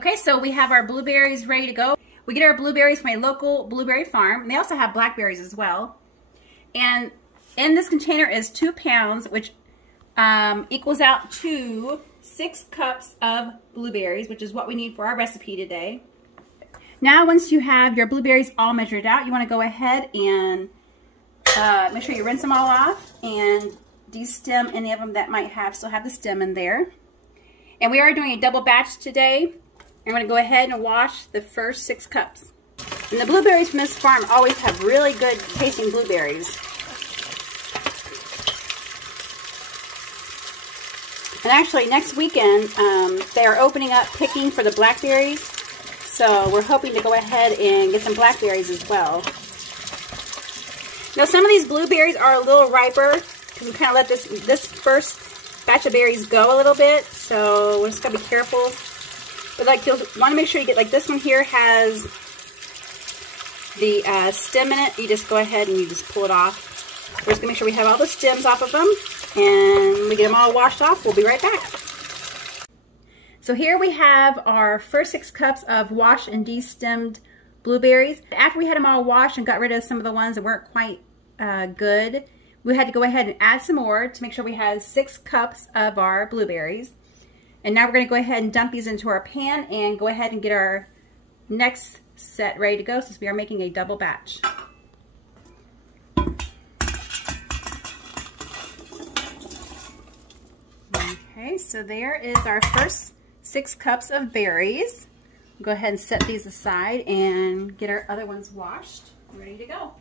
Okay, so we have our blueberries ready to go. We get our blueberries from a local blueberry farm. They also have blackberries as well. And in this container is 2 pounds, which equals out to 6 cups of blueberries, which is what we need for our recipe today. Now, once you have your blueberries all measured out, you want to go ahead and make sure you rinse them all off and de-stem any of them that might still have the stem in there. And we are doing a double batch today. I'm going to go ahead and wash the first 6 cups. And the blueberries from this farm always have really good tasting blueberries. And actually, next weekend, they are opening up picking for the blackberries. So we're hoping to go ahead and get some blackberries as well. Now, some of these blueberries are a little riper because we kind of let this first batch of berries go a little bit. So we're just going to be careful. But like, you'll want to make sure you get, like this one here has the stem in it. You just go ahead and you just pull it off. We're just going to make sure we have all the stems off of them. And when we get them all washed off, we'll be right back. So here we have our first 6 cups of washed and de-stemmed blueberries. After we had them all washed and got rid of some of the ones that weren't quite good, we had to go ahead and add some more to make sure we had 6 cups of our blueberries. And now we're going to go ahead and dump these into our pan and go ahead and get our next set ready to go, since we are making a double batch. Okay, so there is our first 6 cups of berries. We'll go ahead and set these aside and get our other ones washed, ready to go.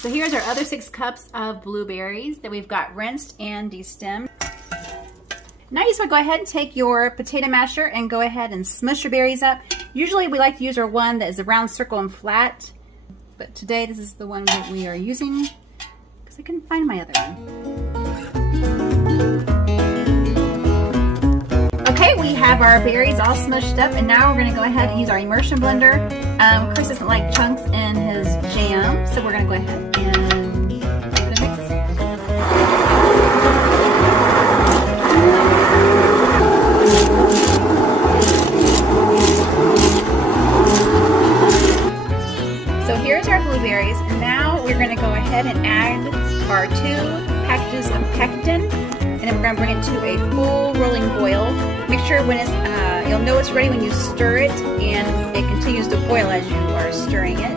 So here's our other 6 cups of blueberries that we've got rinsed and de-stemmed. Now you just want to go ahead and take your potato masher and go ahead and smush your berries up. Usually we like to use our one that is a round circle and flat, but today this is the one that we are using because I couldn't find my other one. Okay, we have our berries all smushed up, and now we're going to go ahead and use our immersion blender. Chris doesn't like chunks in his jam, so we're going to go ahead and give it a mix. So here's our blueberries, and now we're going to go ahead and add our 2 packages of pectin, and then we're going to bring it to a full rolling boil. Make sure when it's, you'll know it's ready when you stir it, and it continues to boil as you are stirring it.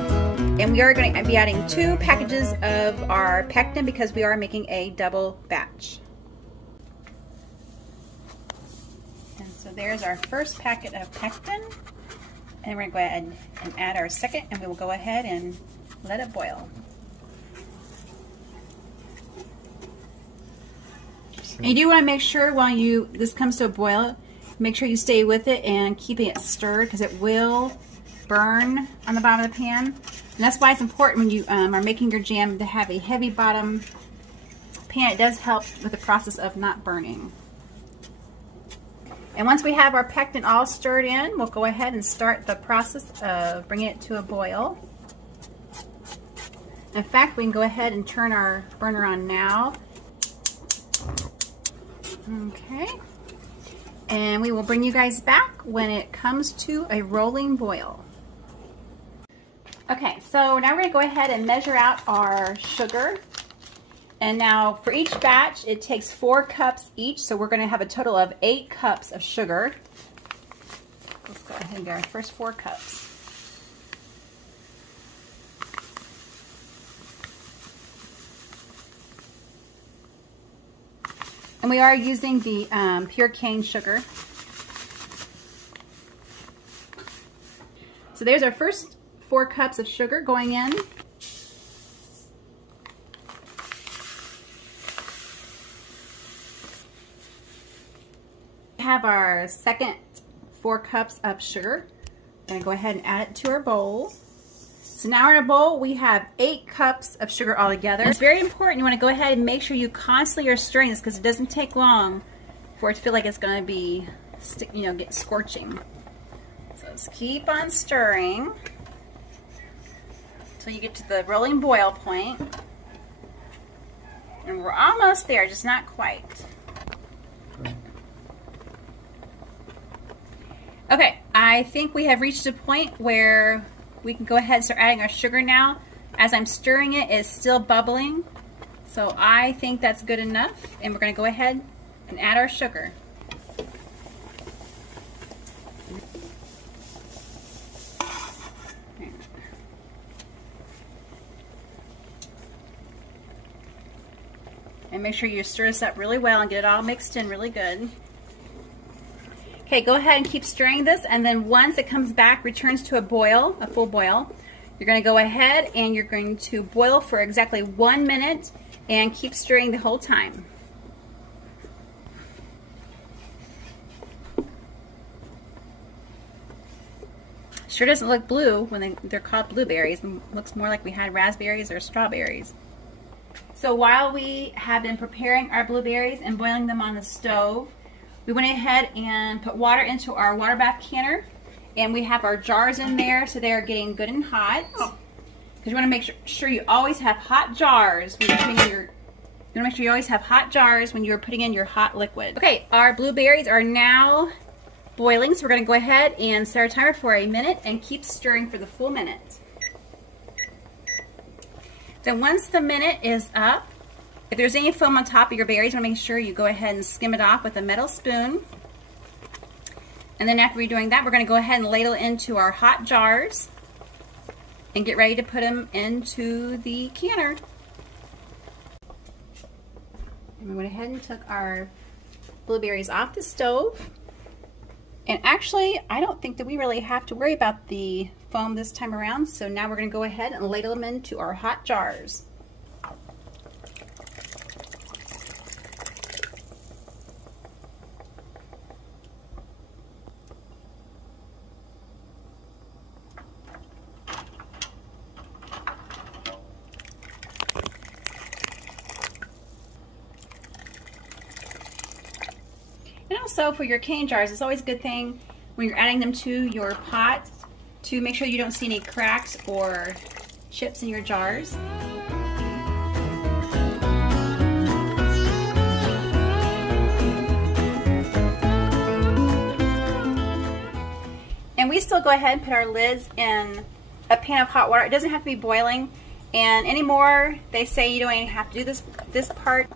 And we are going to be adding 2 packages of our pectin because we are making a double batch. And so there's our first packet of pectin. And we're going to go ahead and add our second, and we will go ahead and let it boil. And you do want to make sure while this comes to a boil, make sure you stay with it and keeping it stirred, because it will burn on the bottom of the pan. And that's why it's important when you are making your jam to have a heavy bottom pan. It does help with the process of not burning. And once we have our pectin all stirred in, we'll go ahead and start the process of bringing it to a boil. In fact, we can go ahead and turn our burner on now. Okay. And we will bring you guys back when it comes to a rolling boil. Okay, so now we're going to go ahead and measure out our sugar. And now for each batch, it takes 4 cups each, so we're going to have a total of 8 cups of sugar. Let's go ahead and get our first 4 cups. And we are using the pure cane sugar. So there's our first 4 cups of sugar going in. We have our second 4 cups of sugar. I'm going to go ahead and add it to our bowl. So now in our bowl we have 8 cups of sugar altogether. It's very important, you want to go ahead and make sure you constantly are stirring this, because it doesn't take long for it to feel like it's going to be, get scorching. So just keep on stirring until you get to the rolling boil point. And we're almost there, just not quite. Okay, I think we have reached a point where we can go ahead and start adding our sugar now. As I'm stirring it, it's still bubbling. So I think that's good enough. And we're going to go ahead and add our sugar. And make sure you stir this up really well and get it all mixed in really good. Okay, go ahead and keep stirring this, and then once it comes back, returns to a boil, a full boil, you're going to go ahead and you're going to boil for exactly 1 minute and keep stirring the whole time. Sure doesn't look blue when they're called blueberries. It looks more like we had raspberries or strawberries. So while we have been preparing our blueberries and boiling them on the stove, we went ahead and put water into our water bath canner, and we have our jars in there so they're getting good and hot. Because you want to make sure you always have hot jars when you're putting in your. You want to make sure you always have hot jars when you're putting in your hot liquid. Okay, our blueberries are now boiling, so we're going to go ahead and set our timer for a minute and keep stirring for the full minute. Then once the minute is up, if there's any foam on top of your berries, you want to make sure you go ahead and skim it off with a metal spoon. And then after we're doing that, we're going to go ahead and ladle into our hot jars and get ready to put them into the canner. And we went ahead and took our blueberries off the stove. And actually, I don't think that we really have to worry about the foam this time around. So now we're going to go ahead and ladle them into our hot jars. And also for your canning jars, it's always a good thing when you're adding them to your pot to make sure you don't see any cracks or chips in your jars. And we still go ahead and put our lids in a pan of hot water. It doesn't have to be boiling. And anymore, they say you don't even have to do this part.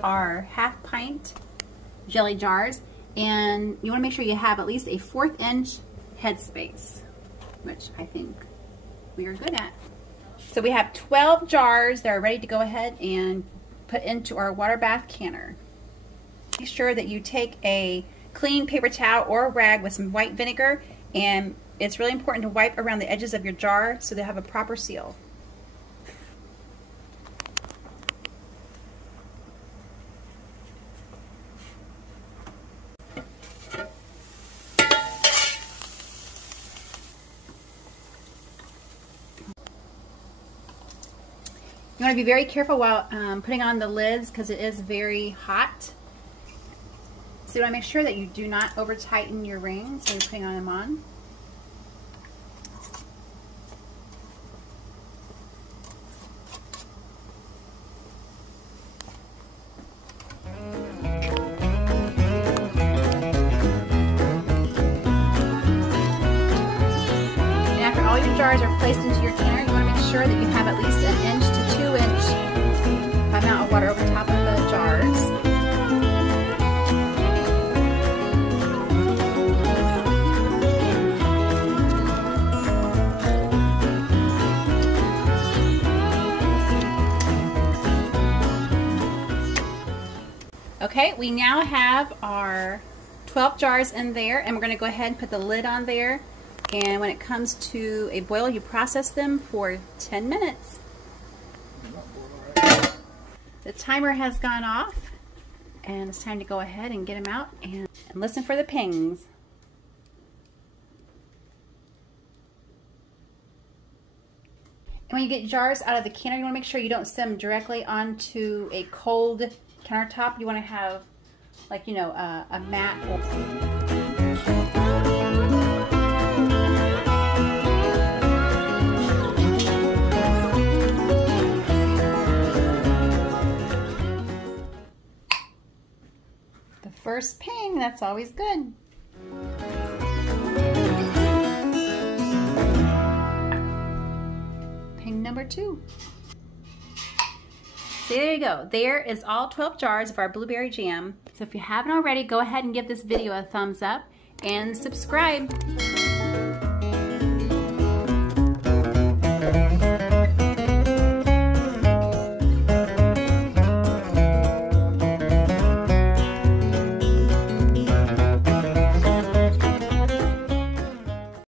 Our half-pint jelly jars, and you want to make sure you have at least a 1/4 inch headspace, which I think we are good at. So we have 12 jars that are ready to go ahead and put into our water bath canner. Make sure that you take a clean paper towel or a rag with some white vinegar, and it's really important to wipe around the edges of your jar so they have a proper seal. You want to be very careful while putting on the lids because it is very hot. So you want to make sure that you do not over tighten your rings when you're putting them on. And after all your jars are placed into your canner, you want to make sure that you have at least 1 inch to 2 inch amount of water over top of the jars. Okay, we now have our 12 jars in there, and we're going to go ahead and put the lid on there. And when it comes to a boil, you process them for 10 minutes. The timer has gone off, And it's time to go ahead and get them out and listen for the pings. And when you get jars out of the canner, you want to make sure you don't set them directly onto a cold countertop. You want to have, like, you know, a mat. The first ping, that's always good. Number 2. So there you go. There is all 12 jars of our blueberry jam. So if you haven't already, go ahead and give this video a thumbs up and subscribe.